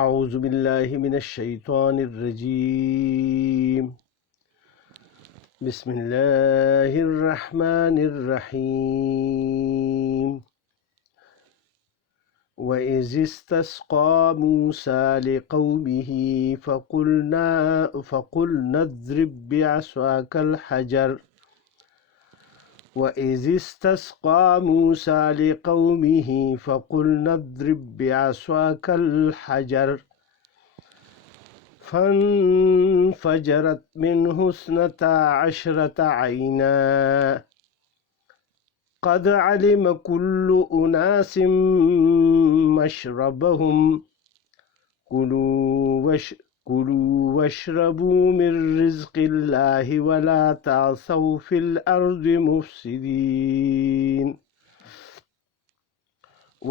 اعوذ باللہ من الشیطان الرجیم بسم اللہ الرحمن الرحیم وَإِذِ اسْتَسْقَىٰ مُوسَىٰ لِقَوْمِهِ فَقُلْنَا اضْرِب بِّعَصَاكَ الْحَجَرَ وَإِذِ اسْتَسْقَىٰ مُوسَىٰ لِقَوْمِهِ فَقُلْنَا اضْرِب بِّعَصَاكَ الْحَجَرَ فَانفَجَرَتْ مِنْهُ اثْنَتَا عَشْرَةَ عَيْنًا قَدْ عَلِمَ كُلُّ أُنَاسٍ مَّشْرَبَهُمْ كُلُوا وَاشْرَبُوا مِن رِّزْقِ اللَّهِ وَلَا تَعْثَوْا فِي الْأَرْضِ مُفْسِدِينَ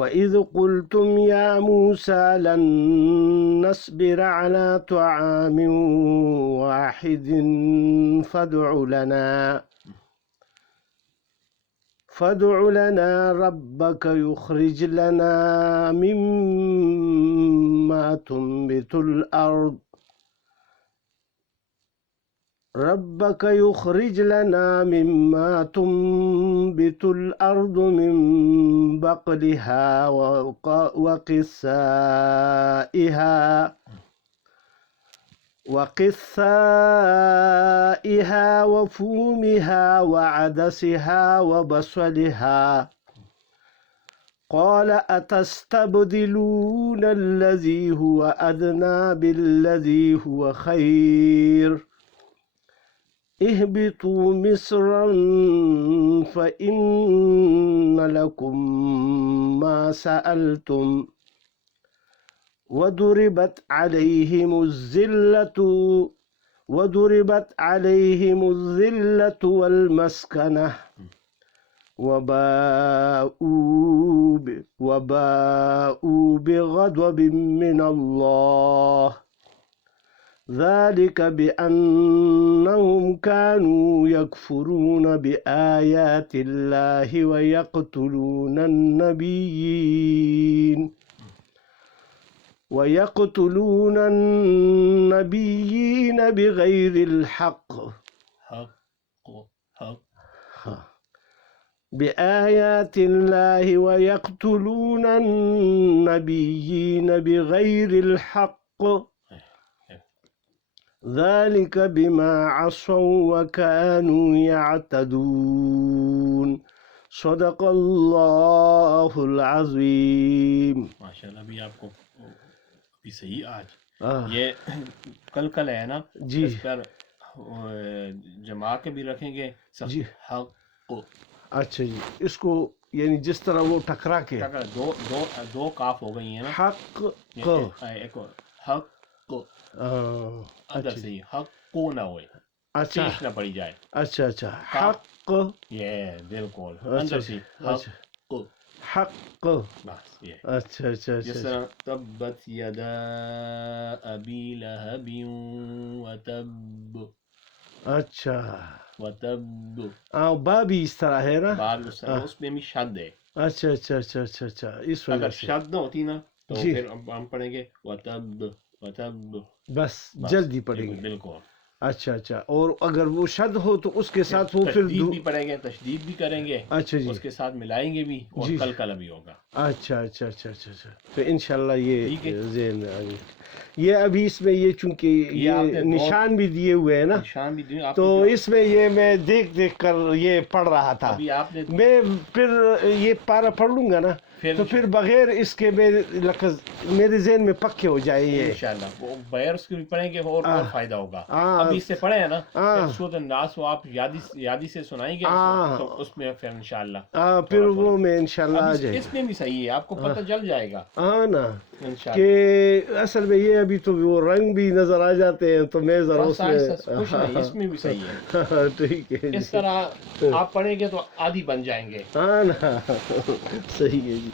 وَإِذْ قُلْتُمْ يَا مُوسَىٰ لَن نَّصْبِرَ عَلَىٰ طَعَامٍ وَاحِدٍ فادع لنا ربك يخرج لنا مما تنبت الأرض من بقلها وقثائها وفومها وعدسها وبصلها قال أتستبدلون الذي هو أدنى بالذي هو خير اهبطوا مصرا فإن لكم ما سألتم وضربت عليهم الذلة والمسكنة وباءوا بغضب من الله ذلك بأنهم كانوا يكفرون بآيات الله ويقتلون النبيين بغير الحق بآيات الله ويقتلون النبيين بغير الحق ذلك بما عصوا وكانوا يعتدون صدق اللہ العظیم. ماشاءاللہ. ابھی آپ کو ابھی صحیح آج یہ کل ہے نا جی، اس پر جمع کے بھی رکھیں گے جی. حق. اچھا جی، اس کو یعنی جس طرح وہ ٹکرا کے دو کاف ہو گئی ہیں نا. حق ایک حق ادھر سے حق کو نہ ہوئے، اچھا پیش نہ پڑی جائے. اچھا اچھا حق یہ بالکل اچھا حق بس یہ. اچھا اچھا جس اچھا طرح تبت یدا ابی لہب اچھا وتب با بھی اس طرح ہے نا. بعد اس میں بھی شد ہے. اچھا اچھا اچھا اچھا اچھا اس وجہ اگر سے شد نہ ہوتی نا تو جی. پھر ہم پڑھیں گے وتب بس جلدی پڑھیں گے. بالکل. اچھا اچھا. اور اگر وہ شد ہو تو اس کے ساتھ وہ پھر تشدید بھی پڑھیں گے، تشدید بھی کریں گے. اچھا جی. اس کے ساتھ ملائیں گے بھی اور جی. کل بھی ہوگا. اچھا اچھا اچھا اچھا اچھا. تو انشاءاللہ یہ ٹھیک ہے. ذہن میں آ گئی. یہ ابھی اس میں یہ چونکہ یہ نشان بھی دیے ہوئے ہیں نا، نشان بھی دیے تو اس میں یہ میں دیکھ کر یہ پڑھ رہا تھا. ابھی آپ نے میں پھر یہ پارہ پڑھ لوں گا نا تو پھر بغیر اس کے لفظ میرے ذہن میں پکے ہو جائے. یہ انشاءاللہ وہ بغیر اس کے بھی پڑھیں گے اور فائدہ ہوگا. ابھی اس سے پڑھے ہیں نا سورۃ الناس، وہ آپ یادی سے سنائیں گے تو اس میں پھر انشاءاللہ پھر وہ میں انشاءاللہ آ جائے. اس میں بھی صحیح ہے، آپ کو پتہ چل جائے گا. ہاں نا انشاءاللہ. کہ اصل میں یہ ابھی تو وہ رنگ بھی نظر آ جاتے ہیں تو میں ذرا اس میں کچھ نہیں، اس میں بھی صحیح ہے. ٹھیک ہے. اس طرح آپ پڑھیں گے تو عادی بن جائیں گے. ہاں نا صحیح ہے جی.